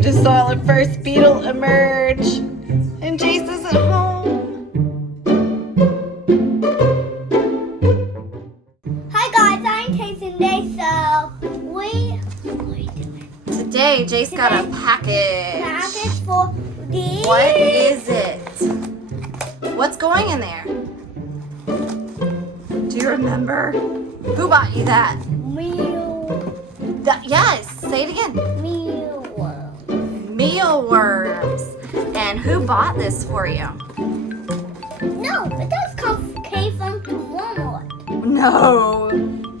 just saw the first beetle emerge. And Jase is at home. Hi guys, I'm Jase today, so what are we doing? Today, Jase got a package. Package for these. What is it? What's going in there? Do you remember? Who bought you that? Yes, say it again. Mealworms. Mealworms. And who bought this for you? No, but that's came from Walmart. No,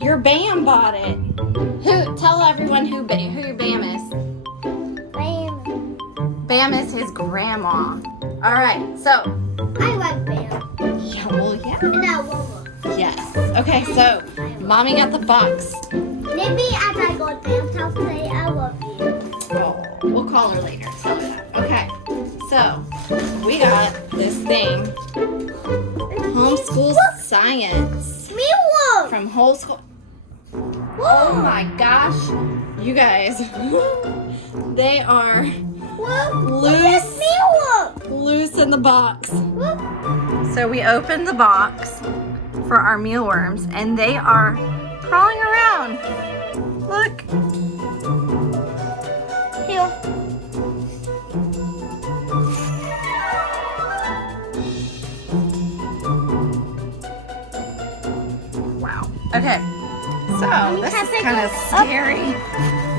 your Bam bought it. Tell everyone who your Bam is. Bam is his grandma. All right, so. I like Bam. Yeah, well, yeah. And I love her. Yes. Okay, so Mommy got the box. Maybe as I go to Bam's house today, I love you. Oh, we'll call her later. Tell her that. Okay, so we got this thing. Homeschool Science. Mealworms. From Homeschool. Oh my gosh, you guys. They are loose in the box. So we opened the box for our mealworms and they are crawling around. Look. Here. Wow. Okay. So this is kind of scary.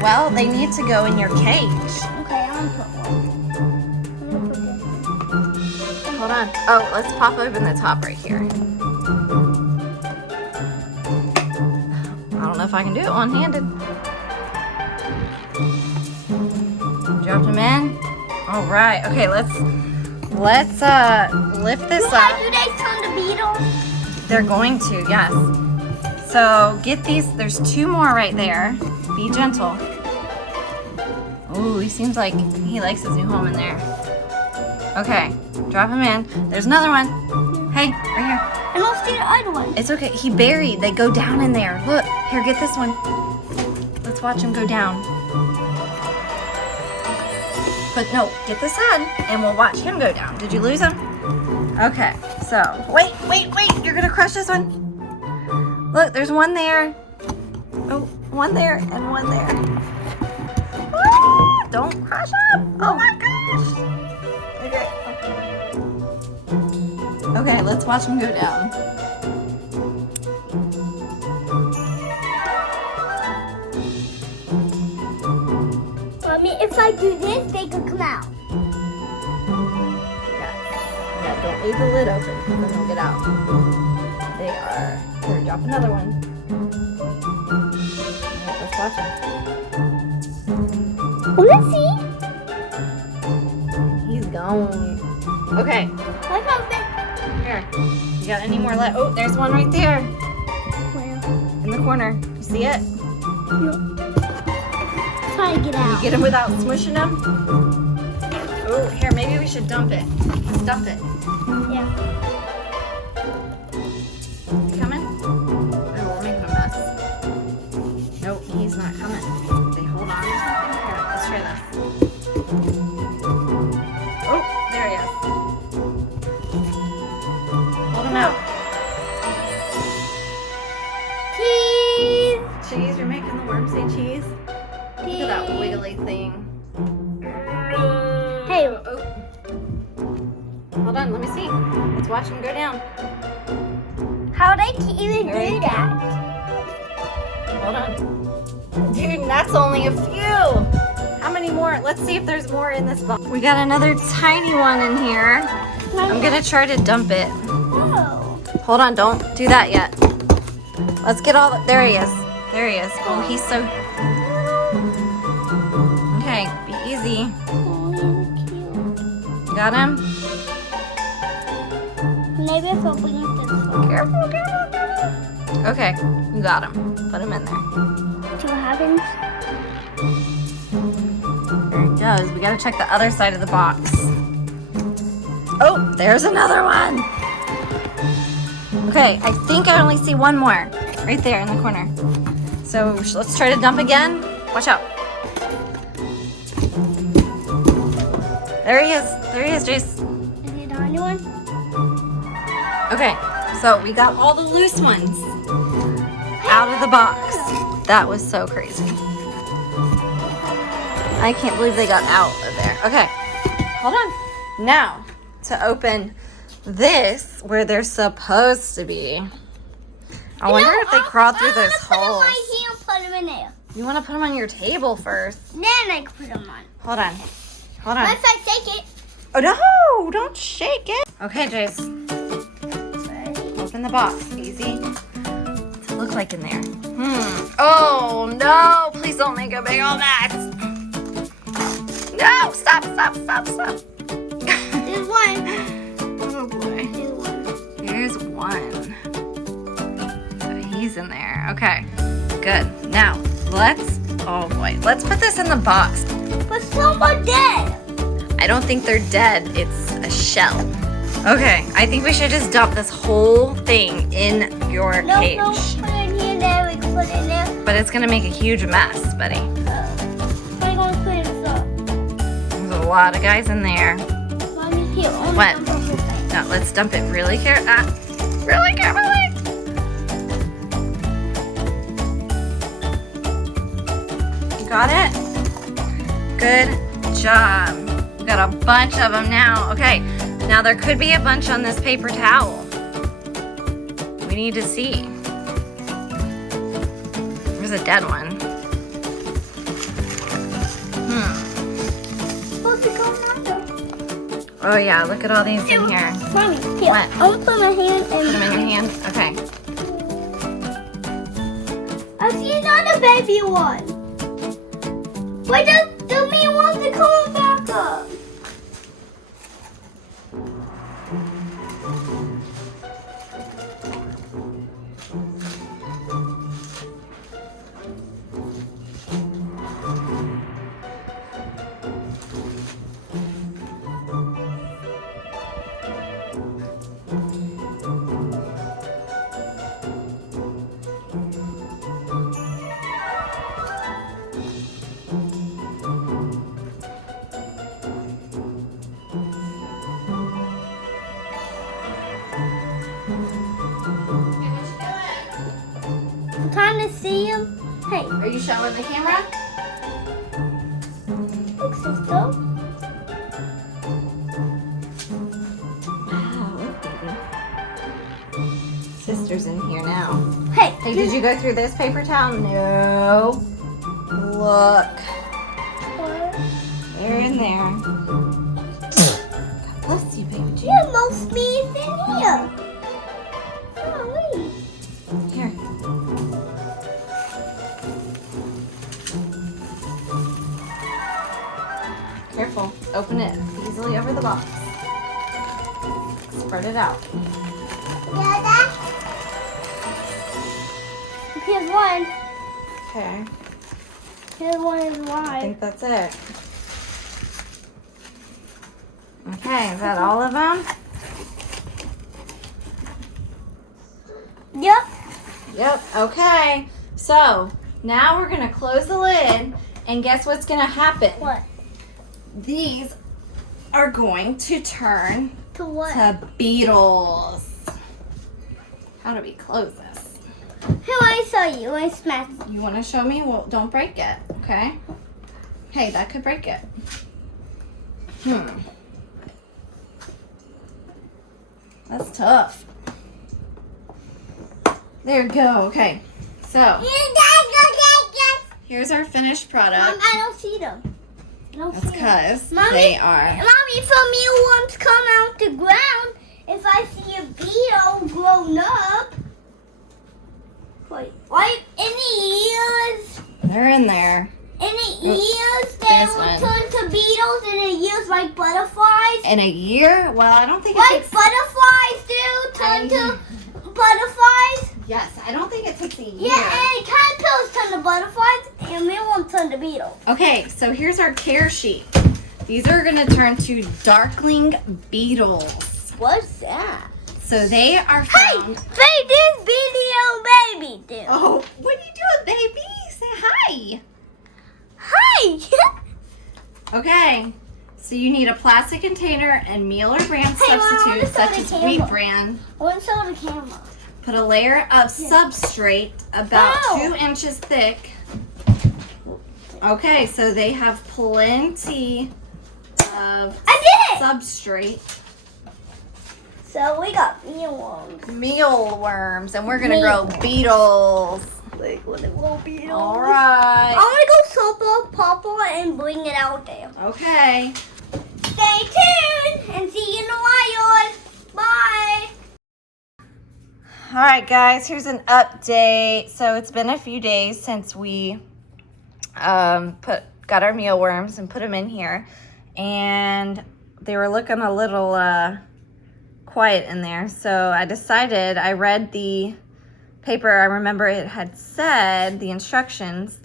Well, they need to go in your cage. Okay, I'm gonna put one. I'm gonna put this. Hold on. Oh, let's pop open the top right here. I don't know if I can do it one-handed. Dropped them in. All right. Okay, let's lift this up. Do they turn the beetles? They're going to, yes. So get these. There's two more right there. Be gentle. Ooh, he seems like he likes his new home in there. Okay, drop him in. There's another one. Hey, right here. I don't see the other one. It's okay. He buried. They go down in there. Look. Here, get this one. Let's watch him go down. But no, get this head and we'll watch him go down. Did you lose him? Okay, so wait. You're gonna crush this one. Look, there's one there. Oh, one there and one there. Ah, don't crush him. Oh my gosh. Okay, let's watch him go down. Mommy, if I do this, they could come out. Yeah, don't leave the lid open because then they'll get out. They are. Here, drop another one. Right, let's watch him. Let's see. He's gone. Okay. What about Here. You got any more left? Oh, there's one right there. Where? In the corner. You see it? Try to get Can out. you get him without smushing him? Oh, here, maybe we should dump it. Let's dump it. Yeah. You coming? Oh, we're making a mess. Nope, he's not coming. They hold on or something? Here, let's try this. Oh, there he is. Hold him out. Cheese. Cheese, you're making the worm say cheese? Look at that wiggly thing. Hey. Oh. Hold on, let me see. Let's watch him go down. How they even There you do go. that? Hold on. Dude, that's only a few. How many more? Let's see if there's more in this box. We got another tiny one in here. I'm gonna try to dump it. Oh. Hold on, don't do that yet. Let's get all the, there he is. There he is. Oh, he's so, okay, be easy. You got him? Maybe if I bring up this one. Careful. Okay, you got him. Put him in there. See what happens? There he goes. We gotta check the other side of the box. Oh, there's another one. Okay, I think I only see one more. Right there in the corner. So let's try to dump again. Watch out. There he is. There he is, Jase. Is he the only one? Okay, so we got all the loose ones out of the box. That was so crazy. I can't believe they got out of there. Okay, hold on. Now, to open this where they're supposed to be. I wonder if they crawl through those holes. I want to put them right here and put them in there. You want to put them on your table first? Then I can put them on. Hold on. Hold on. Once I shake it. Oh, no, don't shake it. Okay, Jase. Open the box. Easy. What's it look like in there? Oh, no. Please don't make a big old mess. No, stop. There's one. Oh, boy. Here's one. So he's in there. Okay, good. Now, oh, boy. Let's put this in the box. But some are dead. I don't think they're dead. It's a shell. Okay, I think we should just dump this whole thing in your cage. No, put it in here, there, we can put it in there. But it's gonna make a huge mess, buddy. I'm going to put it up. There's a lot of guys in there. Mommy's here. What? No, let's dump it really carefully. Really carefully. You got it? Good job. We got a bunch of them now. Okay, now there could be a bunch on this paper towel. We need to see. There's a dead one. Supposed to go under. Oh yeah, look at all these in here. Mommy, here. What? I'm going to put my hand in. Put them in your hand? Okay. I see another baby one. Why does the mealworms are coming back up? Trying to see him. Hey, Are you showing the camera? look, sister. Wow, baby. Sister's in here now. Hey, Hey, did you go through this paper towel? No. Look. They're in there. God bless you, baby. There's no fleas in here. Golly. Here. Careful. Open it easily over the box. Spread it out. Here's one. Okay. Here's one is I wide. think that's it. Okay, is that all of them? Yep. Yep, okay. So, now we're gonna close the lid, and guess what's gonna happen? What? These are going to turn To what? to beetles. How do we close this? Here, I saw you. I smacked. You wanna show me? Well, don't break it, okay? Hey, that could break it. That's tough. There we go, okay. So, here's our finished product. Mom, I don't see them. I don't That's see them. because Mommy, they are. Mommy, if a mealworms come out the ground, if I see a beetle grown up, wait, any ears? They're in there. Any ears they there's will one. turn to beetles, and the ears like butterflies. In a year? Well, I don't think it Like takes. butterflies do turn to butterflies. Yes, I don't think it takes a year. Yeah, and caterpillars turn to butterflies, and mealworms turn to beetles. Okay, so here's our care sheet. These are gonna turn to Darkling Beetles. What's that? So they are Hey, found. say this video, baby, do. Oh, what are you doing, baby? Say hi. Hi. Okay, So you need a plastic container and meal or bran Hey, Mom, I wanna substitute, such show as the wheat camera. bran. I want to show the camera. Put a layer of substrate about Ow. 2 inches thick. Okay, so they have plenty of I did it! substrate. So we got mealworms. Mealworms, and we're gonna grow beetles. Like little beetles. All right. I'm gonna go soap Papa and bring it out there. Okay. Stay tuned and see you in a while. Bye. All right, guys. Here's an update. So it's been a few days since we got our mealworms and put them in here, and they were looking a little quiet in there. So I decided, I read the paper, I remember it had said, the instructions,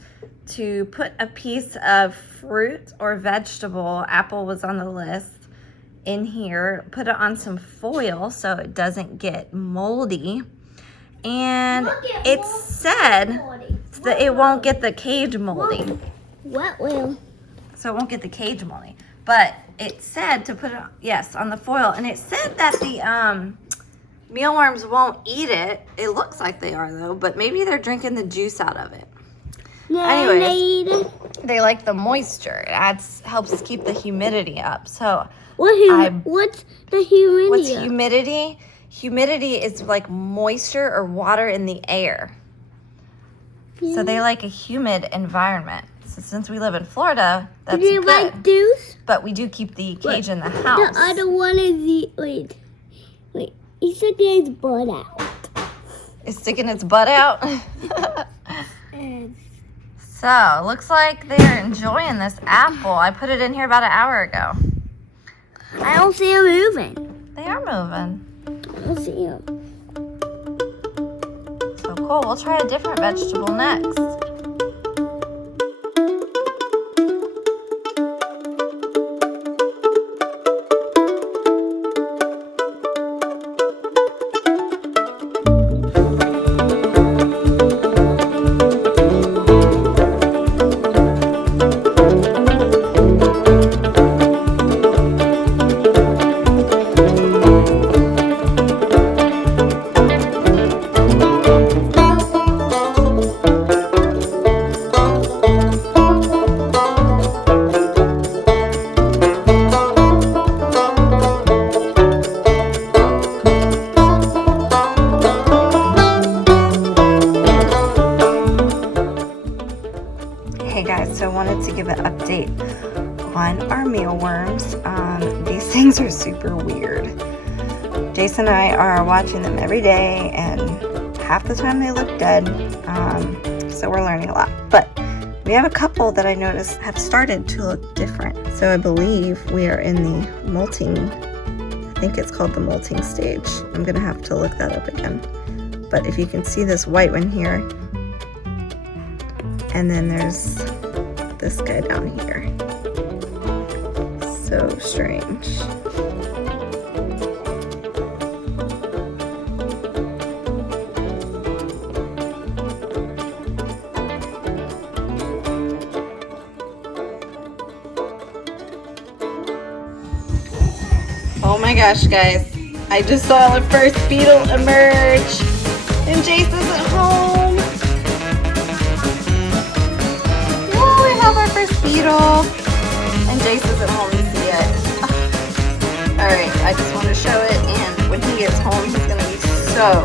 to put a piece of fruit or vegetable, apple was on the list, in here, put it on some foil so it doesn't get moldy. And it said that it won't get the cage moldy. What will? So it won't get the cage moldy. But it said to put it, yes, on the foil. And it said that the mealworms won't eat it. It looks like they are, though. But maybe they're drinking the juice out of it. Anyways, they like the moisture. It helps keep the humidity up. So what's the humidity? what's humidity? Humidity is like moisture or water in the air. So they like a humid environment. So since we live in Florida, that's Do you good. like those? But we do keep the cage in the The house. other one is the wait. He said his butt out. It's sticking its butt out. And So, looks like they're enjoying this apple. I put it in here about an hour ago. I don't see him moving. They are moving. I don't see him. So cool. We'll try a different vegetable next. Hey guys, so I wanted to give an update on our mealworms. These things are super weird. Jase and I are watching them every day, and half the time they look dead. So we're learning a lot. But we have a couple that I noticed have started to look different. So I believe we are in the molting. I think it's called the molting stage. I'm gonna have to look that up again. But if you can see this white one here, and then there's this guy down here. So strange. Oh my gosh, guys. I just saw the first beetle emerge. And Jase is at home. Whoa, we have our first beetle. And Jase is at home to see it. Alright, I just want to show it. And when he gets home, he's going to be so